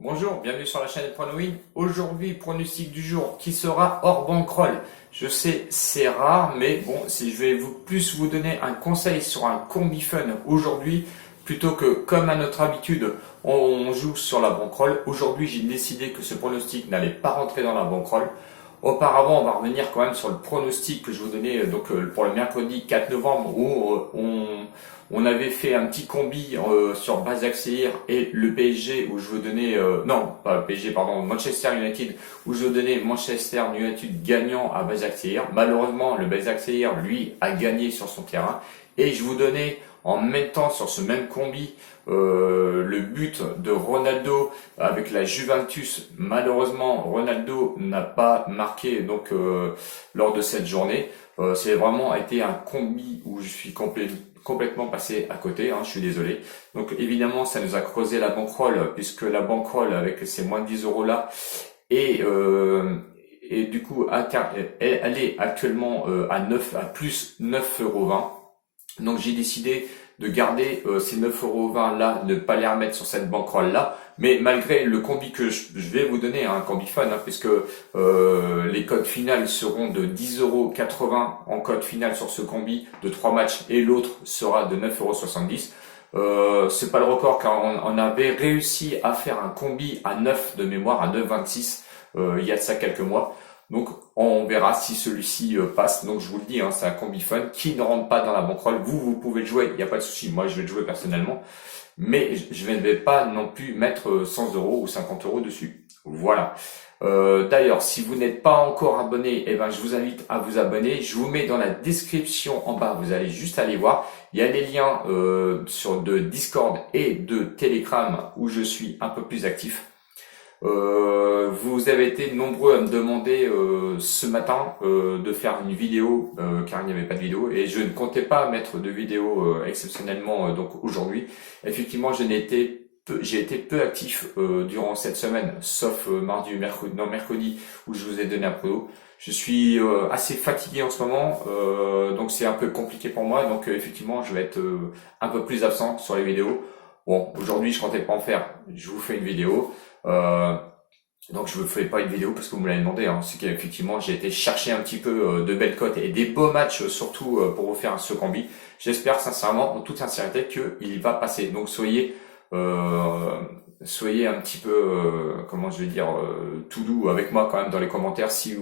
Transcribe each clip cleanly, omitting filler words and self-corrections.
Bonjour, bienvenue sur la chaîne Pronowin. Aujourd'hui, pronostic du jour qui sera hors bankroll. Je sais, c'est rare, mais bon, si je vais plus vous donner un conseil sur un combi fun aujourd'hui, plutôt que comme à notre habitude, on joue sur la bankroll. Aujourd'hui, j'ai décidé que ce pronostic n'allait pas rentrer dans la bankroll. Auparavant, on va revenir quand même sur le pronostic que je vous donnais pour le mercredi 4 novembre où on avait fait un petit combi sur Basaksehir et le PSG où je vous donnais non pas le PSG pardon Manchester United où je vous donnais Manchester United gagnant à Basaksehir. Malheureusement, le Basaksehir lui a gagné sur son terrain et je vous donnais en même temps sur ce même combi le but de Ronaldo avec la Juventus. Malheureusement, Ronaldo n'a pas marqué lors de cette journée. C'est vraiment été un combi où je suis complètement passé à côté, je suis désolé. Donc évidemment, ça nous a creusé la bankroll puisque la bankroll avec ces moins de 10 euros là et du coup elle est actuellement à plus 9,20 €. Donc j'ai décidé de garder ces 9,20 € là, ne pas les remettre sur cette bankroll là, mais malgré le combi que je vais vous donner, un combi fun, puisque les codes finales seront de 10,80 € en code final sur ce combi de 3 matchs et l'autre sera de 9,70 €. C'est pas le record car on avait réussi à faire un combi à 9 de mémoire, à 9,26 il y a de ça quelques mois. Donc on verra si celui-ci passe. Donc je vous le dis, c'est un combi fun qui ne rentre pas dans la bankroll. Vous pouvez le jouer, il n'y a pas de souci. Moi je vais le jouer personnellement, mais je ne vais pas non plus mettre 100 € ou 50 € dessus. Voilà. D'ailleurs, si vous n'êtes pas encore abonné, je vous invite à vous abonner. Je vous mets dans la description en bas. Vous allez juste aller voir. Il y a les liens de Discord et de Telegram où je suis un peu plus actif. Vous avez été nombreux à me demander ce matin de faire une vidéo car il n'y avait pas de vidéo et je ne comptais pas mettre de vidéo exceptionnellement donc aujourd'hui. Effectivement, j'ai été peu actif durant cette semaine, sauf mercredi où je vous ai donné un prono. Je suis assez fatigué en ce moment, donc c'est un peu compliqué pour moi. Donc effectivement, je vais être un peu plus absent sur les vidéos. Bon, aujourd'hui, je comptais pas en faire. Je vous fais une vidéo. Donc je ne fais pas une vidéo parce que vous me l'avez demandé, c'est qu'effectivement j'ai été chercher un petit peu de belles cotes et des beaux matchs surtout pour vous faire ce combi. J'espère sincèrement, en toute sincérité, qu'il va passer. Donc soyez un petit peu, comment je vais dire, tout doux avec moi quand même dans les commentaires si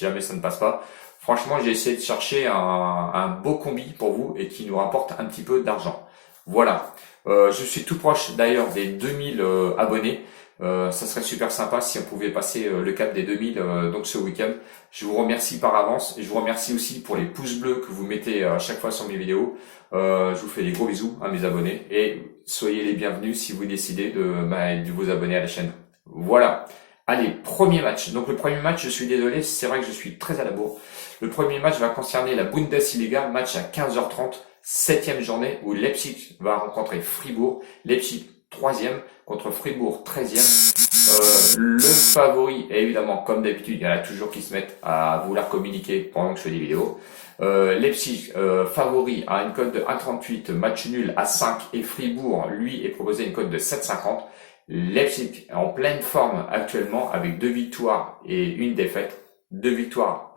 jamais ça ne passe pas. Franchement, j'ai essayé de chercher un beau combi pour vous et qui nous rapporte un petit peu d'argent. Voilà. Je suis tout proche d'ailleurs des 2000 abonnés. Ça serait super sympa si on pouvait passer le cap des 2000 donc ce week-end. Je vous remercie par avance et je vous remercie aussi pour les pouces bleus que vous mettez à chaque fois sur mes vidéos. Je vous fais des gros bisous à mes abonnés et soyez les bienvenus si vous décidez de vous abonner à la chaîne. Voilà. Allez, premier match. Donc le premier match, je suis désolé, c'est vrai que je suis très à la bourre. Le premier match va concerner la Bundesliga, match à 15h30, 7e journée où Leipzig va rencontrer Fribourg. Leipzig 3e contre Fribourg 13e. Le favori, et évidemment, comme d'habitude, il y en a toujours qui se mettent à vouloir communiquer pendant que je fais des vidéos. Leipzig, favori à une cote de 1,38, match nul à 5 et Fribourg, lui, est proposé une cote de 7,50. Leipzig est en pleine forme actuellement avec 2 victoires et une défaite. 2 victoires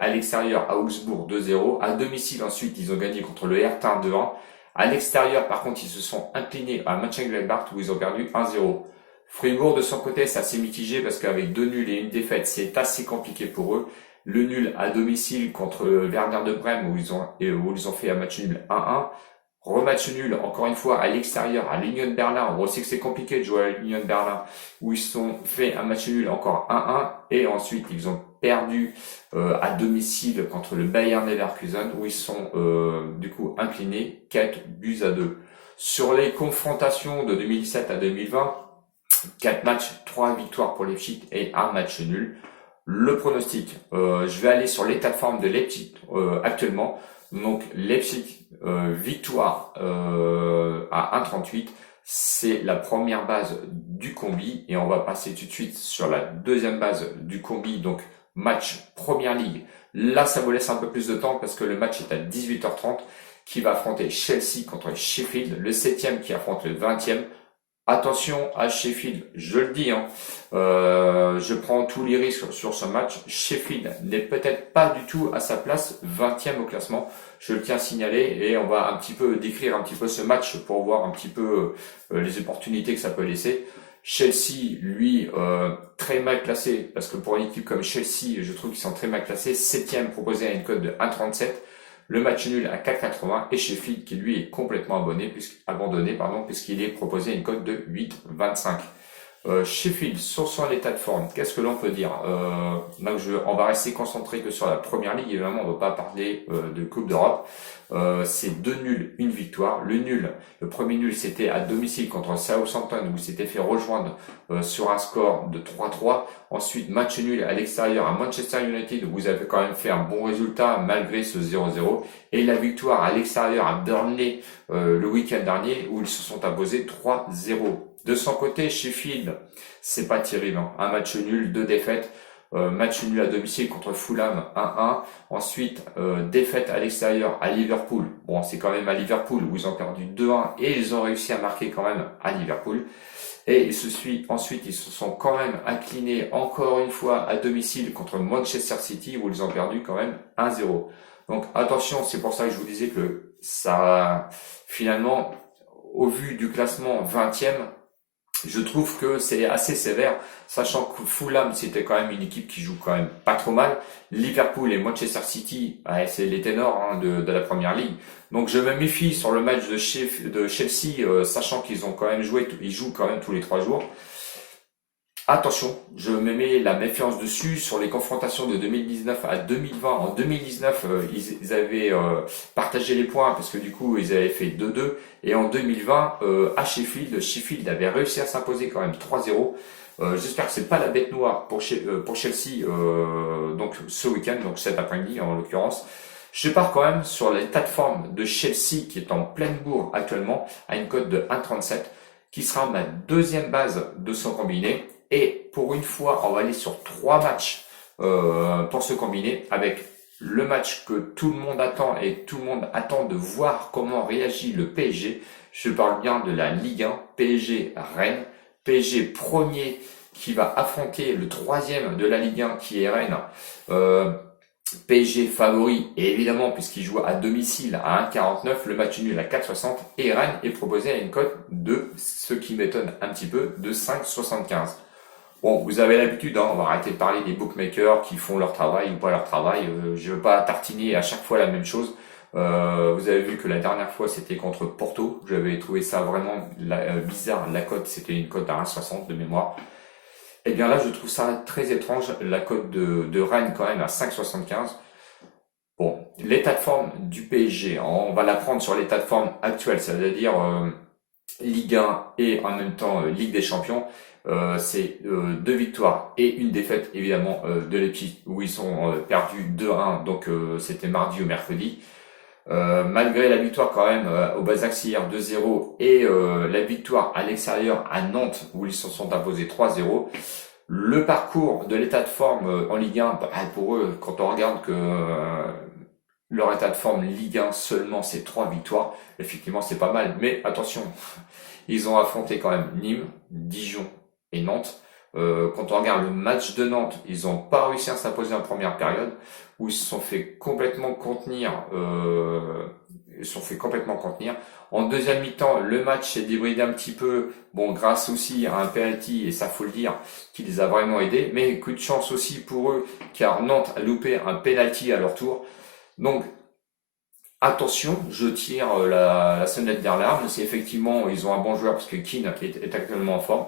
à l'extérieur à Augsbourg 2-0. À domicile ensuite, ils ont gagné contre le Hertha 2-1. À l'extérieur, par contre, ils se sont inclinés à Mönchengladbach où ils ont perdu 1-0. Fribourg, de son côté, c'est assez mitigé parce qu'avec 2 nuls et une défaite, c'est assez compliqué pour eux. Le nul à domicile contre Werder de Brême où ils ont fait un match nul 1-1. Rematch nul, encore une fois, à l'extérieur, à l'Union de Berlin. On sait que c'est compliqué de jouer à l'Union de Berlin, où ils ont fait un match nul encore 1-1. Et ensuite, ils ont perdu à domicile contre le Bayern Leverkusen, où ils sont du coup inclinés 4-2. Sur les confrontations de 2017 à 2020, 4 matchs, 3 victoires pour Leipzig et 1 match nul. Le pronostic, je vais aller sur l'état de forme de Leipzig actuellement. Donc Leipzig, victoire à 1,38, c'est la première base du combi et on va passer tout de suite sur la deuxième base du combi, donc match Première Ligue. Là, ça vous laisse un peu plus de temps parce que le match est à 18h30 qui va affronter Chelsea contre Sheffield, le 7e qui affronte le 20e. Attention à Sheffield, je le dis, hein, je prends tous les risques sur ce match. Sheffield n'est peut-être pas du tout à sa place, 20e au classement. Je le tiens à signaler et on va un petit peu décrire un petit peu ce match pour voir un petit peu les opportunités que ça peut laisser. Chelsea, lui, très mal classé, parce que pour une équipe comme Chelsea, je trouve qu'ils sont très mal classés. 7e proposé à une cote de 1,37. Le match nul à 4,80 et Sheffield qui lui est complètement abandonné puisqu'il est proposé à une cote de 8,25. Sheffield sur son état de forme, qu'est-ce que l'on peut dire? On va rester concentré que sur la première ligue, évidemment on ne va pas parler de Coupe d'Europe. C'est 2 nuls, une victoire. Le premier nul c'était à domicile contre Southampton où il s'était fait rejoindre sur un score de 3-3. Ensuite match nul à l'extérieur à Manchester United où vous avez quand même fait un bon résultat malgré ce 0-0. Et la victoire à l'extérieur à Burnley le week-end dernier où ils se sont imposés 3-0. De son côté, Sheffield, c'est pas terrible, hein. Un match nul, 2 défaites. Match nul à domicile contre Fulham 1-1. Ensuite, défaite à l'extérieur à Liverpool. Bon, c'est quand même à Liverpool où ils ont perdu 2-1 et ils ont réussi à marquer quand même à Liverpool. Et ensuite, ils se sont quand même inclinés encore une fois à domicile contre Manchester City où ils ont perdu quand même 1-0. Donc attention, c'est pour ça que je vous disais que ça, finalement, au vu du classement 20e, je trouve que c'est assez sévère, sachant que Fulham, c'était quand même une équipe qui joue quand même pas trop mal. Liverpool et Manchester City, c'est les ténors hein, de la première ligue. Donc je me méfie sur le match de Chelsea, sachant qu'ils ont quand même ils jouent quand même tous les 3 jours. Attention, je me mets la méfiance dessus sur les confrontations de 2019 à 2020. En 2019, ils avaient partagé les points parce que du coup, ils avaient fait 2-2. Et en 2020, à Sheffield avait réussi à s'imposer quand même 3-0. J'espère que c'est pas la bête noire pour Chelsea donc ce week-end, donc cet après-midi en l'occurrence. Je pars quand même sur l'état de forme de Chelsea qui est en pleine bourre actuellement à une cote de 1,37 qui sera ma deuxième base de son combiné. Et pour une fois, on va aller sur 3 matchs pour se combiner avec le match que tout le monde attend et tout le monde attend de voir comment réagit le PSG. Je parle bien de la Ligue 1, PSG Rennes. PSG premier qui va affronter le 3e de la Ligue 1 qui est Rennes. PSG favori, et évidemment, puisqu'il joue à domicile à 1,49, le match nul à 4,60, et Rennes est proposé à une cote de, ce qui m'étonne un petit peu, de 5,75. Bon, vous avez l'habitude, hein, on va arrêter de parler des bookmakers qui font leur travail ou pas leur travail. Je ne veux pas tartiner à chaque fois la même chose. Vous avez vu que la dernière fois c'était contre Porto. J'avais trouvé ça vraiment bizarre. La cote, c'était une cote à 1,60 de mémoire. Et bien là, je trouve ça très étrange. La cote de Rennes quand même à 5,75. Bon, l'état de forme du PSG, on va la prendre sur l'état de forme actuel, c'est-à-dire Ligue 1 et en même temps Ligue des Champions. C'est 2 victoires et une défaite évidemment de Leipzig où ils sont perdus 2-1, donc c'était mardi ou mercredi. Malgré la victoire quand même au Basaksehir hier 2-0 et la victoire à l'extérieur à Nantes où ils se sont imposés 3-0. Le parcours de l'état de forme en Ligue 1, pour eux, quand on regarde que leur état de forme Ligue 1 seulement c'est 3 victoires, effectivement c'est pas mal, mais attention, ils ont affronté quand même Nîmes, Dijon et Nantes. Quand on regarde le match de Nantes, ils n'ont pas réussi à s'imposer en première période, où ils se sont fait complètement contenir. En deuxième mi-temps, le match s'est débridé un petit peu, bon, grâce aussi à un penalty, et ça faut le dire, qui les a vraiment aidés, mais coup de chance aussi pour eux, car Nantes a loupé un penalty à leur tour. Donc, attention, je tire la sonnette d'alarme. C'est effectivement, ils ont un bon joueur parce que Keane est actuellement en forme.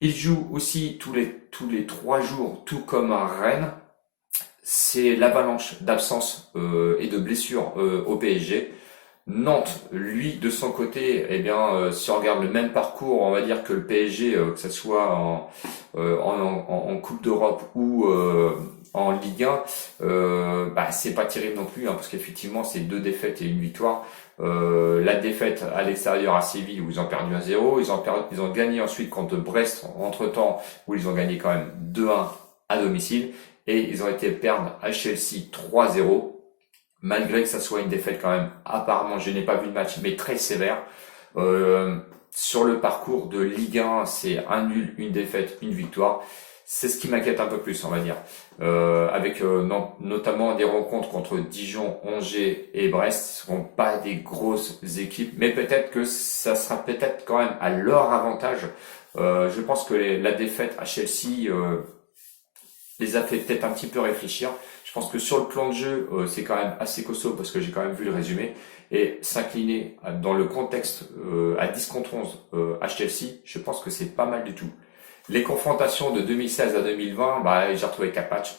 Ils jouent aussi tous les 3 jours, tout comme à Rennes. C'est l'avalanche d'absence et de blessures au PSG. Nantes, lui, de son côté, eh bien, si on regarde le même parcours, on va dire que le PSG, que ce soit en Coupe d'Europe ou en Ligue 1, c'est pas terrible non plus, hein, parce qu'effectivement, c'est 2 défaites et une victoire. La défaite à l'extérieur à Séville où ils ont perdu 1-0, ils ont gagné ensuite contre Brest entre-temps où ils ont gagné quand même 2-1 à domicile et ils ont été perdre à Chelsea 3-0. Malgré que ça soit une défaite quand même, apparemment, je n'ai pas vu le match, mais très sévère. sur le parcours de Ligue 1, c'est un nul, une défaite, une victoire. C'est ce qui m'inquiète un peu plus, on va dire. Avec notamment des rencontres contre Dijon, Angers et Brest, ce ne seront pas des grosses équipes, mais peut-être que ça sera peut-être quand même à leur avantage. Je pense que la défaite à Chelsea les a fait peut-être un petit peu réfléchir. Je pense que sur le plan de jeu, c'est quand même assez costaud parce que j'ai quand même vu le résumé. Et s'incliner dans le contexte à 10 contre 11 à Chelsea, je pense que c'est pas mal du tout. Les confrontations de 2016 à 2020, j'ai retrouvé 4 matchs,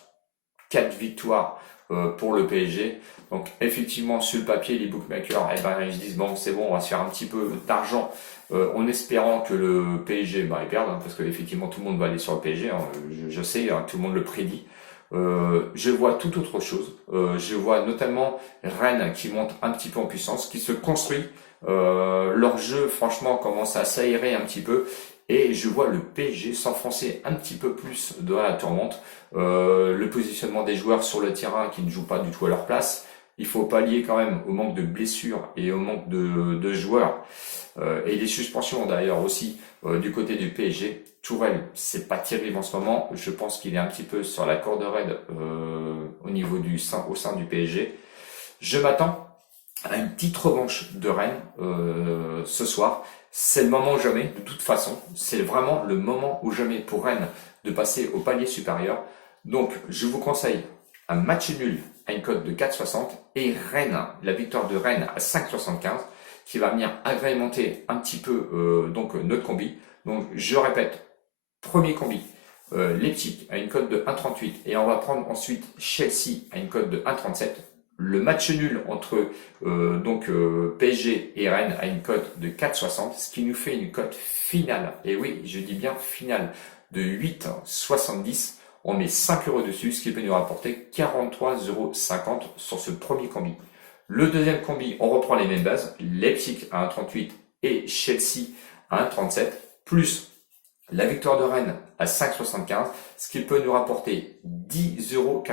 4 victoires pour le PSG. Donc effectivement, sur le papier, les bookmakers, ils se disent bon, c'est bon, on va se faire un petit peu d'argent en espérant que le PSG il perde, parce que effectivement tout le monde va aller sur le PSG, hein, je sais, hein, tout le monde le prédit. Je vois tout autre chose. Je vois notamment Rennes qui monte un petit peu en puissance, qui se construit. Leur jeu, franchement, commence à s'aérer un petit peu. Et je vois le PSG s'enfoncer un petit peu plus dans la tourmente. Le positionnement des joueurs sur le terrain qui ne jouent pas du tout à leur place. Il faut pallier quand même au manque de blessures et au manque de joueurs. Et les suspensions d'ailleurs aussi du côté du PSG. Tourelle, c'est pas terrible en ce moment. Je pense qu'il est un petit peu sur la corde raide au niveau au sein du PSG. Je m'attends à une petite revanche de Rennes ce soir. C'est le moment ou jamais, de toute façon. C'est vraiment le moment ou jamais pour Rennes de passer au palier supérieur. Donc, je vous conseille un match nul à une cote de 4,60 et Rennes, la victoire de Rennes à 5,75 qui va venir agrémenter un petit peu notre combi. Donc, je répète, premier combi, Leipzig à une cote de 1,38 et on va prendre ensuite Chelsea à une cote de 1,37. Le match nul entre PSG et Rennes à une cote de 4,60, ce qui nous fait une cote finale. Et oui, je dis bien finale de 8,70. On met 5 euros dessus, ce qui peut nous rapporter 43,50 euros sur ce premier combi. Le deuxième combi, on reprend les mêmes bases. Leipzig à 1,38 et Chelsea à 1,37, plus la victoire de Rennes à 5,75, ce qui peut nous rapporter 10,86 euros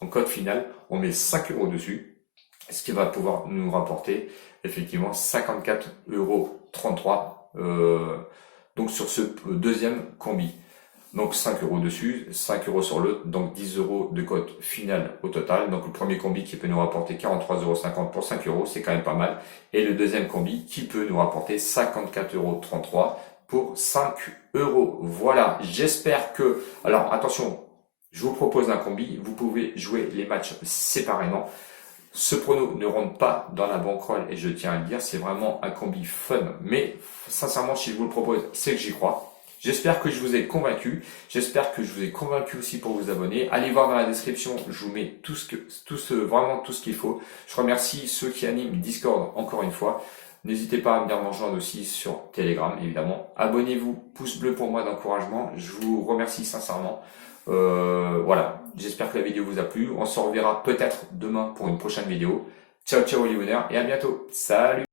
en cote finale. On met 5 euros dessus, ce qui va pouvoir nous rapporter effectivement 54,33 euros. Donc sur ce deuxième combi. Donc 5 euros dessus, 5 euros sur l'autre, donc 10 euros de cote finale au total. Donc le premier combi qui peut nous rapporter 43,50 euros pour 5 euros, c'est quand même pas mal. Et le deuxième combi qui peut nous rapporter 54,33 euros pour 5 euros. Voilà, j'espère que... Alors attention, je vous propose un combi, vous pouvez jouer les matchs séparément. Ce prono ne rentre pas dans la bankroll et je tiens à le dire, c'est vraiment un combi fun. Mais sincèrement, si je vous le propose, c'est que j'y crois. J'espère que je vous ai convaincu. J'espère que je vous ai convaincu aussi pour vous abonner. Allez voir dans la description, je vous mets vraiment tout ce qu'il faut. Je remercie ceux qui animent Discord encore une fois. N'hésitez pas à venir me rejoindre aussi sur Telegram, évidemment. Abonnez-vous, pouce bleu pour moi d'encouragement. Je vous remercie sincèrement. Voilà, j'espère que la vidéo vous a plu. On se reverra peut-être demain pour une prochaine vidéo. Ciao, ciao les winners et à bientôt. Salut!